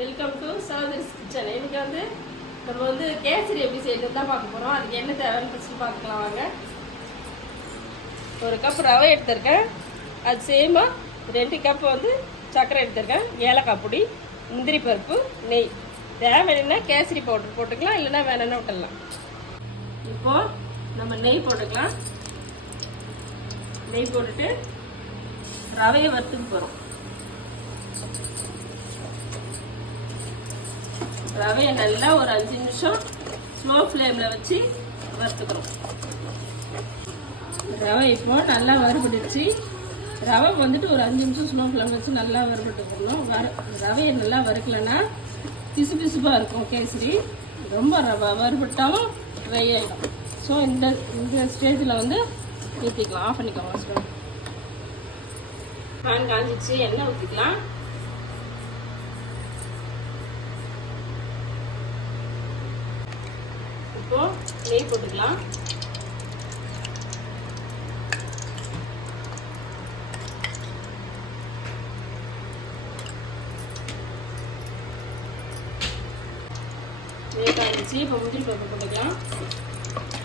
Welcome to சகோதரிஸ் kitchen. இன்னைக்கு நம்ம கேசரி எப்படி செய்யறது தான் பார்க்க போகிறோம். அதுக்கு என்ன தேவைன்னு ஃபஸ்ட்டு பார்த்துக்கலாம் வாங்க. ஒரு கப் ரவை எடுத்திருக்கேன். அது சேமாக 2 கப் சர்க்கரை எடுத்திருக்கேன். ஏலக்காய் பொடி, முந்திரி பருப்பு, நெய். தேவைன்னா கேசரி பவுடர் போட்டுக்கலாம், இல்லைன்னா வேணும்னா விட்டுடலாம். இப்போது நம்ம நெய் போட்டுக்கலாம். நெய் போட்டுட்டு ரவையை வறுத்துக்கு போகிறோம். ரவையை நல்லா ஒரு 5 நிமிஷம் ஸ்லோ ஃப்ளேமில் வச்சு வறுத்துக்கிறோம். ரவை இப்போ நல்லா வறுபட்டுச்சு. ரவை ஒரு 5 நிமிஷம் ஸ்லோ ஃப்ளேம் வச்சு நல்லா வறுபட்டுக்கணும். ரவையை நல்லா வறுக்கலைன்னா பிசு பிசுப்பாக இருக்கும் கேசரி. ரொம்ப வறுபட்டாலும் ட்ரை ஆகிடும். ஸோ இந்த ஸ்டேஜில் ஊற்றிக்கலாம். ஆஃப் பண்ணிக்கலாம். ஸ்டவ் பேன் காஞ்சிச்சு. எண்ணெய் ஊற்றிக்கலாம். இப்போ நெய் போட்டுக்கலாம். நெய் காஞ்சிச்சு. இப்போ முந்திரி பருப்பு போட்டுக்கலாம்.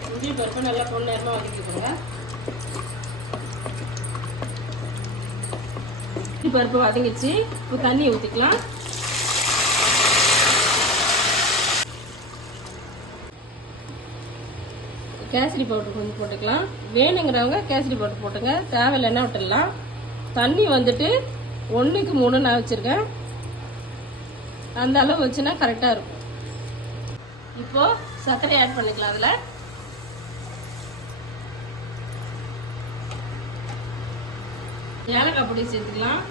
முந்திரி பருப்பு நல்லா பொன்னேரமாக வதக்கிக்கோங்க. முந்திரி பருப்பு வதங்கிச்சு. இப்போ தண்ணி ஊற்றிக்கலாம். கேசரி பவுடர் கொஞ்சம் போட்டுக்கலாம். வேணுங்கிறவங்க கேசரி பவுடர் போட்டுங்க, தேவையில்லைன்னா விட்டுடலாம். தண்ணி 1க்கு 3 நான் வச்சுருக்கேன். அந்த அளவு வச்சுன்னா கரெக்டாக இருக்கும். இப்போது சர்க்கரை ஆட் பண்ணிக்கலாம். அதில் ஏலக்காய் பொடி சேர்த்துக்கலாம்.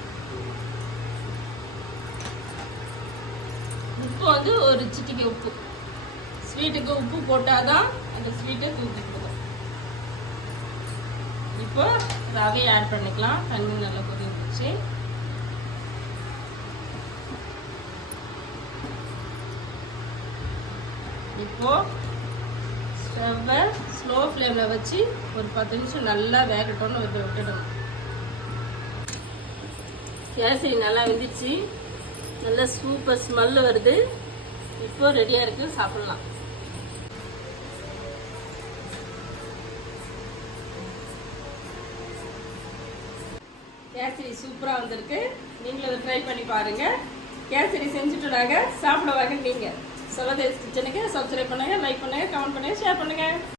உப்பு ஒரு சிட்டிகை உப்பு. ஸ்வீட்டுக்கு உப்பு போட்டால் தான் அந்த ஸ்வீட்டை தூக்கி கொடுக்கும். இப்போ ரவையை ஆட் பண்ணிக்கலாம். தண்ணி நல்லா கொதிச்சு. இப்போ ஸ்டவ்வை ஸ்லோ ஃப்ளேமில் வச்சு ஒரு 10 நிமிஷம் நல்லா வேகட்டோன்னு விட்டுடணும். கேசரி நல்லா வெந்துச்சு. நல்லா சூப்பர் ஸ்மெல்லு வருது. இப்போ ரெடியாக இருக்குது, சாப்பிட்லாம். கேசரி சூப்பராக வந்திருக்கு. நீங்களும் அதை ட்ரை பண்ணி பாருங்கள். கேசரி செஞ்சுட்டு நாங்கள் சாப்பிட வாங்க. நீங்கள் சகோதரிஸ் கிச்சனுக்கு சப்ஸ்கிரைப் பண்ணுங்கள், லைக் பண்ணுங்கள், கமெண்ட் பண்ணுங்கள், ஷேர் பண்ணுங்கள்.